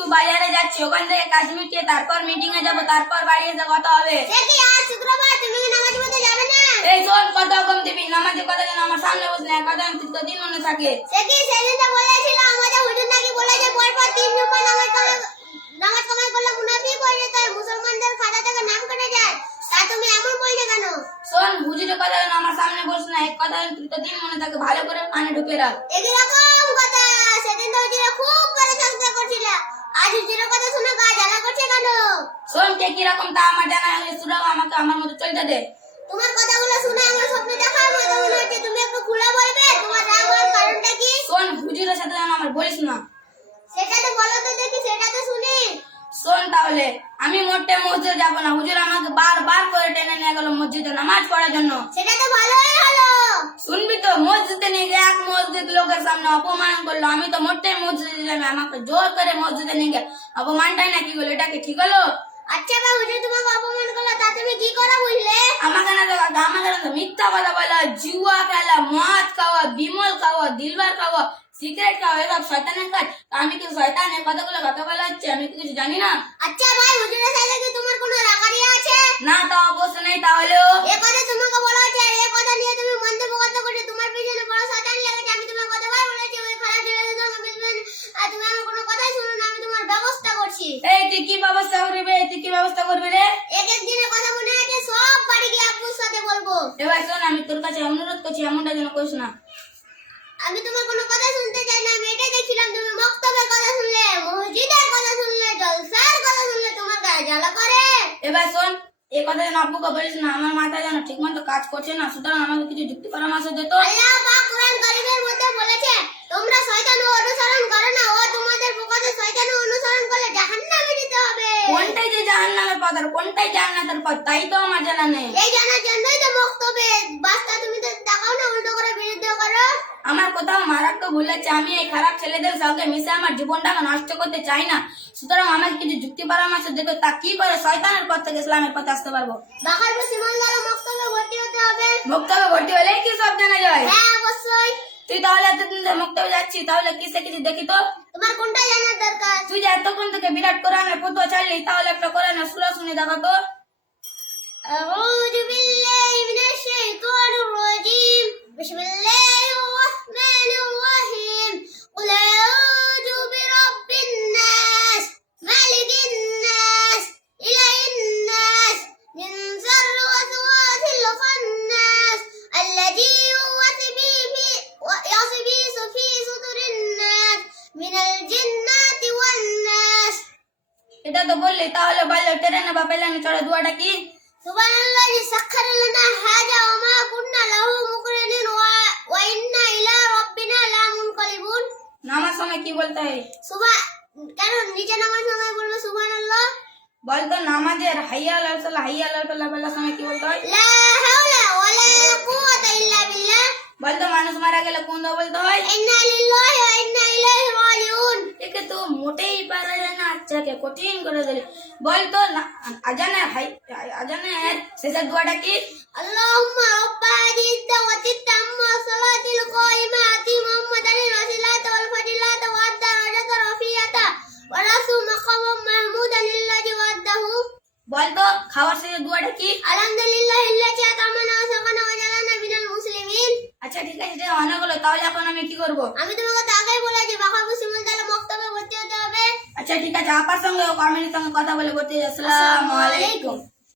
একটু বাজারে যাচ্ছি, ওখান থেকে কাজ মিটিয়ে তারপর মিটিং এ যাবো, তারপর বাড়ি এসে কথা হবে। সে কি আজ শুক্রবার, তুমি কি নামাজ পড়তে যাবে না? এই শোন, কত কম দিবি নামাজের কথা যেন আমার সামনে বসে না, কথা তো দিন মনে থাকে। সে কি সেদিন তো বলেছিল আমাদের হুজুর নাকি বলেছে পরপর 3 জুম্মা নামাজ কামাই করলে মুনাফিক হয়ে যেতে হয়, মুসলমানদের খাতা থেকে নাম কেটে যায়। তা তুমি এমন বলছো কেন? শোন, হুজুরের কথা যেন আমার সামনে বসে না, এক কথা তো দিন মনে থাকে, ভালো করে কানে ঢুকে রাখ। একই রকম কথা, সেদিন তো হুজুরা খুব করে চর্চা করছিল, আজ হুজুরের কথা শুনে গা জ্বালা করছে কেন? শোন, কে কিরকম তা আমার জানা হলে সুরাও আমাকে আমার মতো চলতে দে। তোমার কথাগুলো শুনে আমার স্বপ্ন দেখার মতো মনে হচ্ছে, তুমি একটু খুলে বলবে তোমার রাগ হওয়ার কারণটা কি? শোন, হুজুরের সাথে যেন আমার বলিস না। সেটা তো বলো তো দেখি, সেটা তো শুনি। শোন তাহলে, আমি মোটে মসজিদে যাবো না, হুজুর আমাকে বারবার করে টেনে নিয়ে গেল মসজিদে নামাজ পড়ার জন্য। সেটা তো ভালোই হলো। শুনবি তো, মসজিদে নিয়ে গিয়ে এক মসজিদ লোকের সামনে অপমান করলো, আমি তো মোটে মসজিদে যাবে, আমাকে জোর করে মসজিদে নিয়ে গিয়ে অপমানটাই না কি হলো, এটা কি ঠিক হলো? আচ্ছা বা হুজুর তোমাকে অপমান করলো, তা তুমি কি করে বুঝলে? আমাকে না তো মিথ্যা কথা বলা, জুয়া খেলা, মদ খাওয়া, বিমল খাওয়া, দিলবার খাওয়া, সিগারেট খাওয়া, এসব শয়তানের কাজ। আমি কি শয়তানের কথাগুলো কাকে বলা হচ্ছে, আমি তো কিছু জানি না। আচ্ছা ভাই, হুজুরের সাথে কি তোমার কোনো রাগারি আছে? না, তা অবশ্য নেই। তাহলেও এ কথা তোমাকে বলা হচ্ছে, আর এ কথা নিয়ে তুমি মন্তব্য করতে করতে তোমার পিছনে বড় শয়তান লেগেছে। আমি তোমাকে কতবার বলেছি ওই খারাপ ছেলেদের সঙ্গে মিশবে না, আর তুমি আমার কোনো কথাই শুনো না। আমি তোমার ব্যবস্থা করছি। এই তুই কি ব্যবস্থা করবি রে? তুই কি ব্যবস্থা করবি রে? এক এক দিনের কথা মনে আছে, সব বাড়ি গিয়ে আব্বুর সাথে বলবো। এবার শোন, আমি তোর কাছে অনুরোধ করছি, এমনটা যেন করিস না। আমি তোমার কোনো কথা শুনতে চাই না। আমি এটাই দেখছিলাম, তুমি মক্তবের কথা শুনলে, মসজিদের কথা শুনলে, জলসার কথা শুনলে তোমার গায়ে জ্বালা করে। এবার শোন, এই কথা যেন আব্বুকে বলিস না, আমার মাথায় যেন ঠিক মতো কাজ করছে না, সুতরাং আমাকে কিছু যুক্তি পরামর্শ দে তো। আল্লাহ পাক কুরআন কারীমের মধ্যে বলেছে, তোমরা শয়তানকে অনুসরণ করো না, ও তোমাদের প্রকাশে শয়তানকে অনুসরণ করলে জাহান্নামে যেতে হবে। কোনটাই যে জাহান্নামের পথ আর কোনটাই জান্নাতের পথ, তাই তো আমার জানা নেই। এই জানার জন্যই তো মক্তবে বাস্তা, তুমি তো তাকাও না, উল্টো করে বিরুদ্ধে করো। আমার কোথাও মারাত্মক ভুল আছে, আমি এই খারাপ ছেলেদের সঙ্গে মিশে আমার জীবনটাকে নষ্ট করতে চাই না, সুতরাং আমাকে কিছু যুক্তি পরামর্শ দেবে, তা কি করে শয়তানের পথ থেকে ইসলামের পথে আসতে পারবো। বাকার মুসলমানরা মক্তবে ভর্তি হতে হবে। মুক্তবে ভর্তি হলেই কি সব জানা যায়? হ্যাঁ অবশ্যই। তুই তাহলে এতদিন ধরে মুক্তবে যাচ্ছিস, তাহলে কিসে কিছু দেখি তো। তোমার কোনটা জানার দরকার? তুই যে এতক্ষণ থেকে বিরাট কোরআনের ফতোয়া চাইলি, তাহলে একটা কোরআনের সূরা শুনে দেখা তো। আউযু বিল্লাহি মিনাশ শাইতানির রাজীম। বিসমিল্লাহির রাহমানির রাহিম। কুল আউযু বিরাব্বিন নাস, মালিকিন নাস, ইলাহিন নাস, মিন শাররি ওয়াসওয়াসিল খান্নাস, আল্লাযী ইয়াসবিসু ফি সুদুরিন নাস, মিনাল জিন্নাতি ওয়ান নাস। এটা তো বললি, তাহলে বললো ট্রেনে বা প্লেনে চড়ে দুয়াটা কি? সুবহানাল্লাযী সাখখারা লানা হাযা ওয়া মা কুন্না লাহু মুকরিনিন ওয়া ইন্না ইলা রাব্বিনা লামুনকালিবুন। নামার সময় কি বলতে হয়? কেন নিচে নামার সময় বলবো সুবহানাল্লাহ? বলতো নামাজের হাইয়া আলাল সালাহ, হাইয়া আলাল ফালাহ বলার সময় কি বলতে হয়? লা হাওলা ওয়ালা কুওয়াতা ইল্লা বিল্লাহ। বলতো মানুষ মারা গেলে কোন দোয়া বলতে হয়? ইন্না লিল্লাহি ওয়া ইন্না ইলাইহি রাজিউন। একে তো মোটেই পারা যায় না, আচ্ছাকে কঠিন করে দিলি। বলতো আজানের শেষের দোয়াটা কি? আল্লাহুম্মা রাব্বা হাযিহিদ দাওয়াতিত তাম্মা ওয়াস সালাতিল কায়িমাতি মুহাম্মাদানিল ওয়াসিলাতা ওয়াল ফাদিলাতা ওয়াদ দারাজাতা রাফিয়াতা ওয়া রাসূ মাকামাম মাহমুদান লিল্লাযী ওয়াদাহু। বলতো খাওয়ার শেষের দোয়াটা কি? আলহামদুলিল্লাহিল্লাযী আতামানা ওয়া সাকানা ওয়া জালানা মিনাল মুসলিমিন। আচ্ছা ঠিক আছে, এটা অনেক হলো, তাহলে এখন আমি কি করবো? আমি তোমাকে তো আগেই বলেছি, বাকার মুসলিম তাহলে মক্তবে ভর্তি হতে হবে। আচ্ছা ঠিক আছে, আপার সঙ্গে ও কামিনীর সঙ্গে কথা বলে করতে। আসসালামু আলাইকুম।